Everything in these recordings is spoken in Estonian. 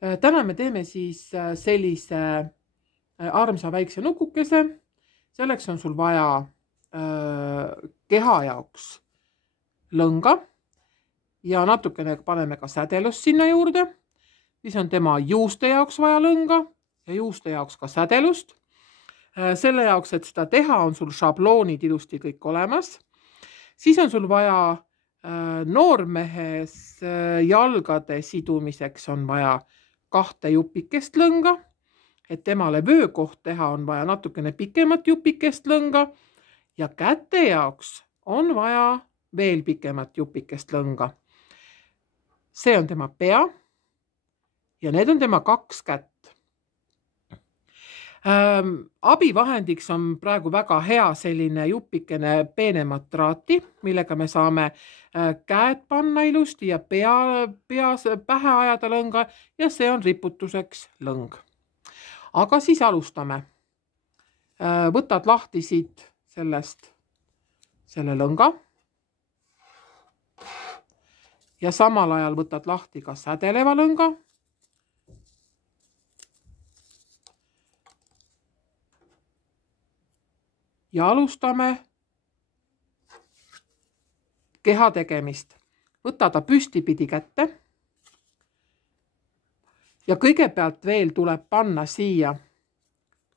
Täna me teeme siis sellise armsa väikse nukukese. Selleks on sul vaja keha jaoks lõnga ja natukene paneme ka sädelust sinna juurde. Siis on tema juuste jaoks vaja lõnga ja juuste jaoks ka sädelust. Selle jaoks, et seda teha, on sul šabloonid ilusti kõik olemas. Siis on sul vaja noormehes jalgade sidumiseks on vaja 2 jupikest lõnga, et temale vöökoht teha on vaja natukene pikemat jupikest lõnga ja käte jaoks on vaja veel pikemat jupikest lõnga. See on tema pea ja need on tema 2 kätt. Abivahendiks on praegu väga hea selline jupikene peenemat traati, millega me saame käed panna ilusti ja pähe ajada lõnga ja see on riputuseks lõng. Aga siis alustame. Võtad lahti siit selle lõnga ja samal ajal võtad lahti ka sädeleva lõnga. Ja alustame keha tegemist. Võta ta püstipidi kätte ja kõigepealt veel tuleb panna siia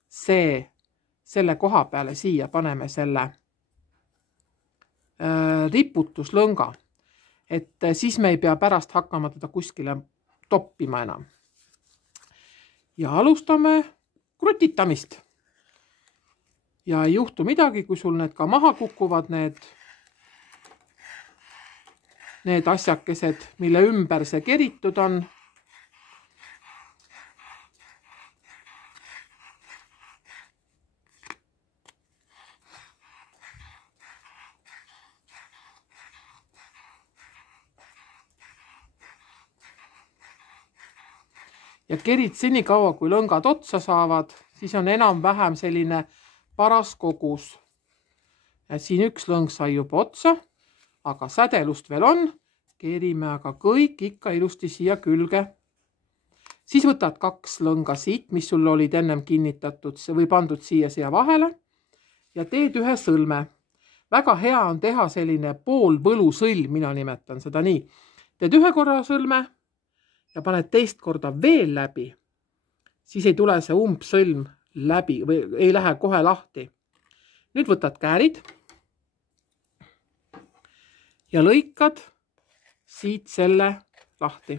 selle koha peale siia paneme selle riputuslõnga, et siis me ei pea pärast hakkama teda kuskile toppima enam. Ja alustame krutitamist. Ja ei juhtu midagi, kui sul need ka maha kukuvad, need asjakesed, mille ümber see keritud on. Ja kerid senikaua, kui lõngad otsa saavad, siis on enam-vähem selline paras kogus. Ja siin 1 lõng sai juba otsa, aga sädelust veel on. Kerime aga kõik ikka ilusti siia külge. Siis võtad 2 lõnga siit, mis sul olid ennem kinnitatud või pandud siia vahele ja teed 1 sõlme. Väga hea on teha selline poolvõlusõlm, mina nimetan seda nii. Teed 1 korra sõlme ja paned 2 korda veel läbi. Siis ei tule see umbsõlm läbi või ei lähe kohe lahti. Nüüd võtad käärid ja lõikad siit selle lahti.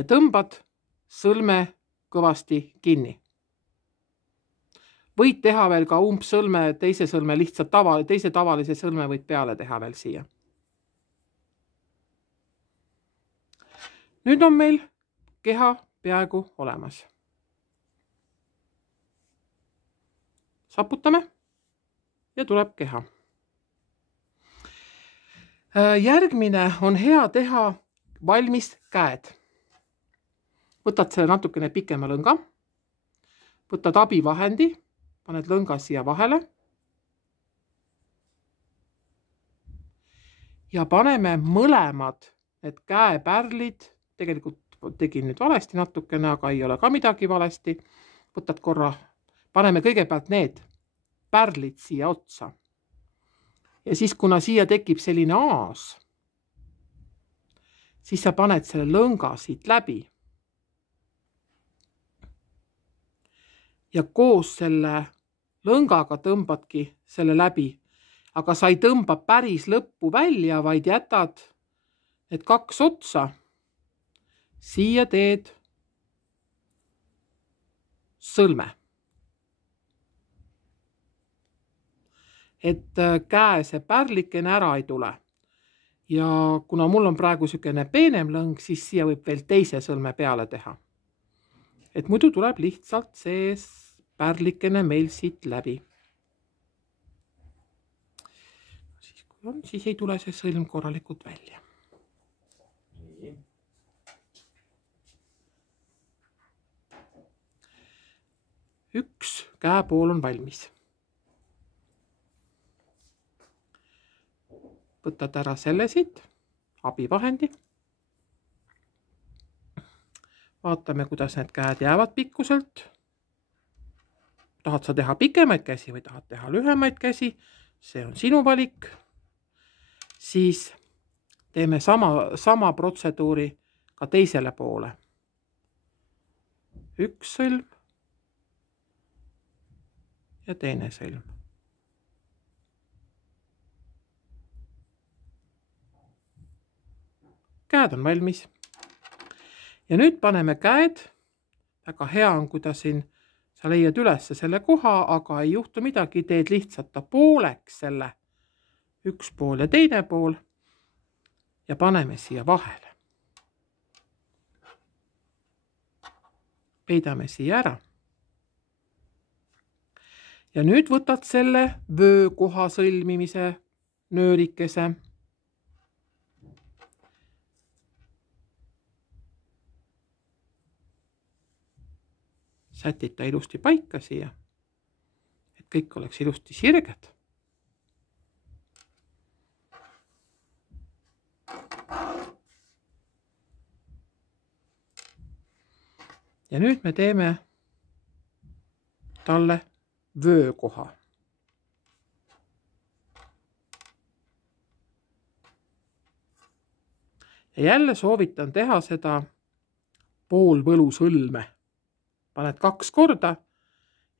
Ja tõmbad sõlme kõvasti kinni. Võid teha veel ka umbsõlme, teise sõlme lihtsalt teise tavalise sõlme võid peale teha veel siia. Nüüd on meil keha peaaegu olemas. Saputame ja tuleb keha. Järgmine on hea teha valmis käed. Võtad selle natukene pikema lõnga, võtad abivahendi, paned lõnga siia vahele ja paneme mõlemad need käepärlid, tegelikult tegin nüüd valesti natukene, aga ei ole ka midagi valesti. Võtad korra, paneme kõigepealt need pärlid siia otsa. Ja siis, kuna siia tekib selline aas, siis sa paned selle lõnga siit läbi. Ja koos selle lõngaga tõmbadki selle läbi, aga sa ei tõmba päris lõppu välja, vaid jätad need 2 otsa. Siia teed sõlme. Et käe see pärlikene ära ei tule. Ja kuna mul on praegu selline peenem lõng, siis siia võib veel teise sõlme peale teha. Et muidu tuleb lihtsalt see pärlikene meil siit läbi. Siis ei tule see sõlm korralikult välja. üks käepool on valmis. Võtad ära selle siit, abivahendi. Vaatame, kuidas need käed jäävad pikkuselt. Tahad sa teha pikemaid käsi või tahad teha lühemaid käsi? See on sinu valik. Siis teeme sama protseduuri ka teisele poole. Üks sõlm ja teine sõlm. Käed on valmis. Ja nüüd paneme käed. Väga hea on, kui ta siin, sa leiad üles selle koha, aga ei juhtu midagi, teed lihtsalt ta pooleks selle. Üks pool ja teine pool. Ja paneme siia vahele. Peidame siia ära. Ja nüüd võtad selle vöökoha sõlmimise nöörikese. Sätid ta ilusti paika siia, et kõik oleks ilusti sirged. Ja nüüd me teeme talle vöökoha. Ja jälle soovitan teha seda pool võlusõlme. Paned 2 korda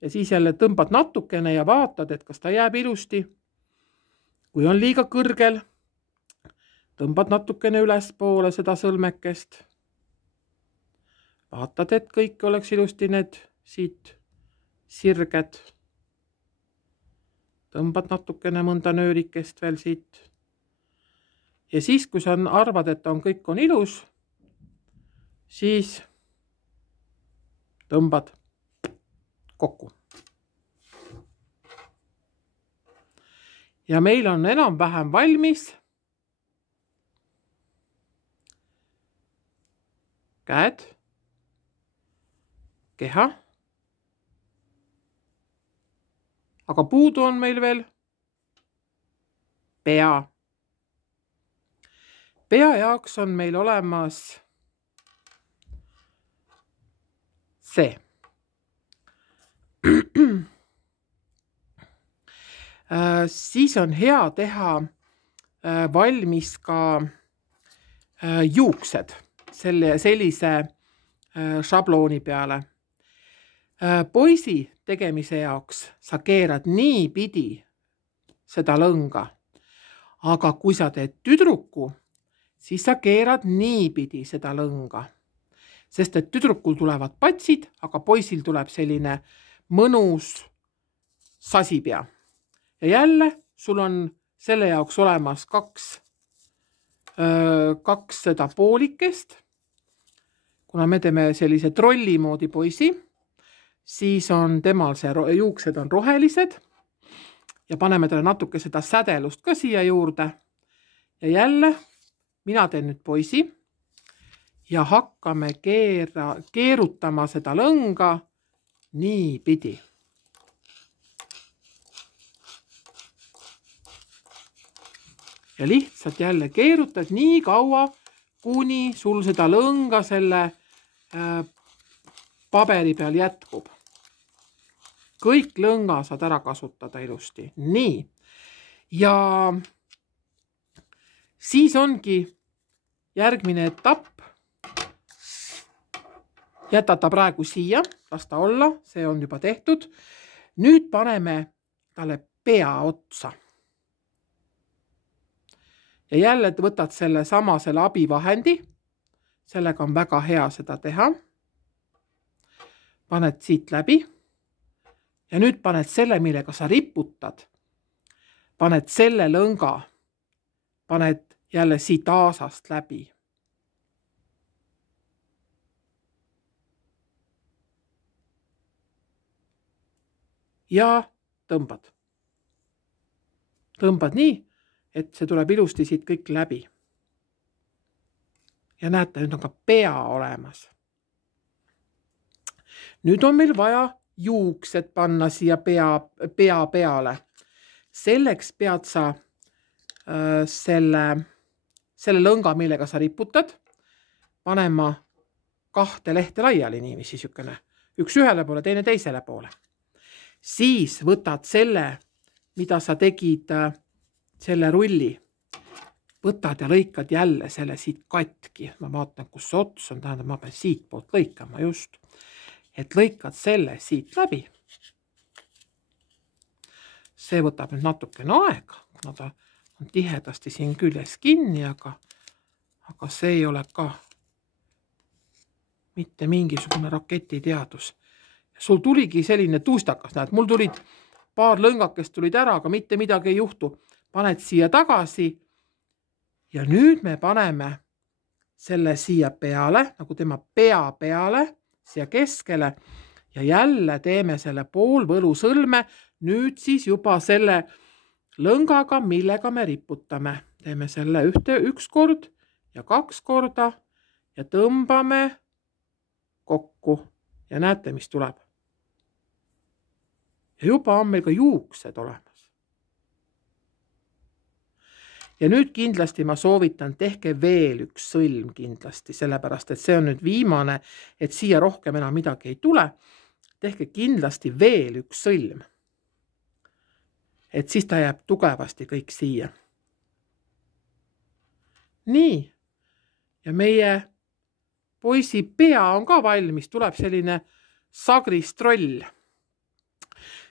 ja siis jälle tõmbad natukene ja vaatad, et kas ta jääb ilusti. Kui on liiga kõrgel, tõmbad natukene ülespoole seda sõlmekest. Vaatad, et kõik oleks ilusti need siit sirged. Tõmbad natukene mõnda nöörikest veel siit. Ja siis, kui sa arvad, et kõik on ilus, siis tõmbad kokku. Ja meil on enam-vähem valmis käed, keha, aga puudu on meil veel pea. Pea jaoks on meil olemas see. Siis on hea teha valmis ka juuksed sellise šablooni peale. Poisi tegemise jaoks sa keerad nii pidi seda lõnga, aga kui sa teed tüdruku, siis sa keerad nii pidi seda lõnga. Sest et tüdrukul tulevad patsid, aga poisil tuleb selline mõnus sasipea. Ja jälle sul on selle jaoks olemas kaks seda poolikest. Kuna me teeme sellise trolli moodi poisi, siis on temal juuksed on rohelised ja paneme talle natuke seda sädelust ka siia juurde. Ja jälle mina teen nüüd poisi. Ja hakkame keerutama seda lõnga nii pidi. Ja lihtsalt jälle keerutad nii kaua, kuni sul seda lõnga selle paberi peal jätkub. Kõik lõnga saad ära kasutada ilusti. Nii. Ja siis ongi järgmine etapp. Jäta ta praegu siia, las ta olla, see on juba tehtud. Nüüd paneme talle pea otsa. Ja jälle võtad selle abivahendi. Sellega on väga hea seda teha. Paned siit läbi. Ja nüüd paned selle, millega sa riputad. Paned selle lõnga. Paned jälle siit aasast läbi. Ja tõmbad. Tõmbad nii, et see tuleb ilusti siit kõik läbi. Ja näete, nüüd on ka pea olemas. Nüüd on meil vaja juuksed panna siia pea peale. Selleks pead sa selle lõnga, millega sa riputad, panema 2 lehte laiali niiviisi sükene. Üks ühele poole, teine teisele poole. Siis võtad selle, mida sa tegid selle rulli. Võtad ja lõikad jälle selle siit katki. Ma vaatan, kus see ots on, tähendab, ma pean siit poolt lõikama just. Et lõikad selle siit läbi. See võtab nüüd natukene aega, kuna ta on tihedasti siin küljes kinni, aga see ei ole ka mitte mingisugune raketiteadus. Sul tuligi selline tuustakas, näed, mul tulid paar lõngakest tulid ära, aga mitte midagi ei juhtu. Paned siia tagasi ja nüüd me paneme selle siia peale, nagu tema pea peale, siia keskele ja jälle teeme selle poolvõlusõlme, nüüd siis juba selle lõngaga, millega me riputame. Teeme selle 1 kord ja 2 korda ja tõmbame kokku ja näete, mis tuleb. Ja juba on meil ka juuksed olemas. Ja nüüd kindlasti ma soovitan, tehke veel 1 sõlm kindlasti, sellepärast, et see on nüüd viimane, et siia rohkem enam midagi ei tule. Tehke kindlasti veel 1 sõlm. Et siis ta jääb tugevasti kõik siia. Nii. Ja meie poisi pea on ka valmis, tuleb selline sagristroll.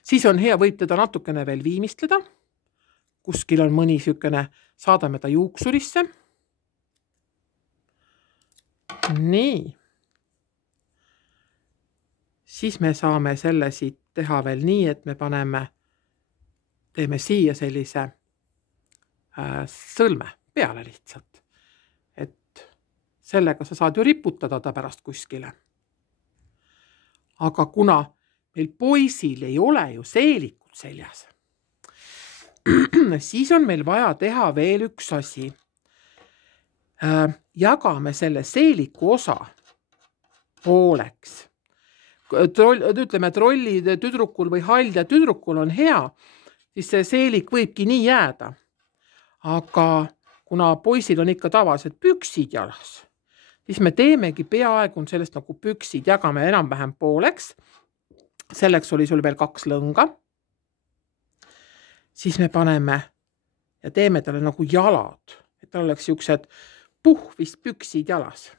Siis on hea, võib teda natukene veel viimistleda. Kuskil on mõni sükene, saadame ta juuksurisse. Nii. Siis me saame selle siit teha veel nii, et me teeme siia sellise sõlme peale lihtsalt. Et sellega sa saad ju riputada ta pärast kuskile. Aga kuna meil poisil ei ole ju seelikud seljas, siis on meil vaja teha veel 1 asi. Jagame selle seeliku osa pooleks. Ütleme, trolli tüdrukul või halja tüdrukul on hea, siis see seelik võibki nii jääda. Aga kuna poisil on ikka tavaliselt püksid jalas, siis me teemegi peaaegu sellest nagu püksid, jagame enam-vähem pooleks. Selleks oli sul veel 2 lõnga. Siis me paneme ja teeme talle nagu jalad, et tal oleks siuksed puhvist püksid jalas.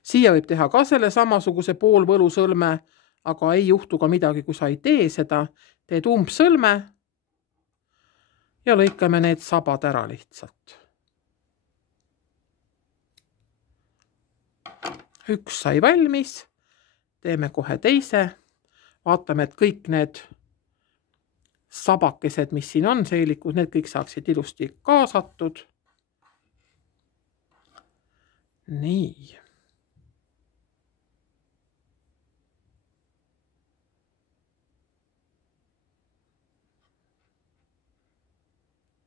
Siia võib teha ka selle samasuguse poolvõlusõlme, aga ei juhtu ka midagi, kui sa ei tee seda. Teed umbsõlme ja lõikame need sabad ära lihtsalt. 1 sai valmis, teeme kohe teise, vaatame, et kõik need sabakesed, mis siin on, seelikud, need kõik saaksid ilusti kaasatud. Nii.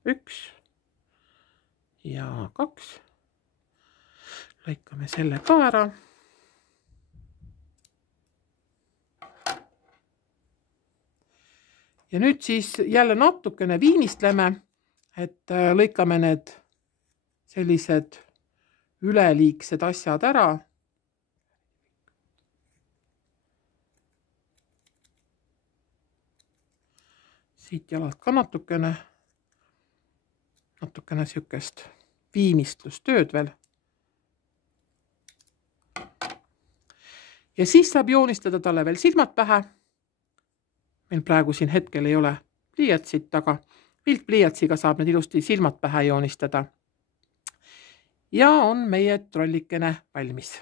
Üks ja 2. Lõikame selle ka ära. Ja nüüd siis jälle natukene viimistleme, et lõikame need sellised üleliigsed asjad ära. Siit jalalt ka natukene sükest viimistlustööd veel. Ja siis saab joonistada talle veel silmad pähe. Meil praegu siin hetkel ei ole pliiatsit, aga viltpliiatsiga saab need ilusti silmad pähe joonistada. Ja on meie trollikene valmis.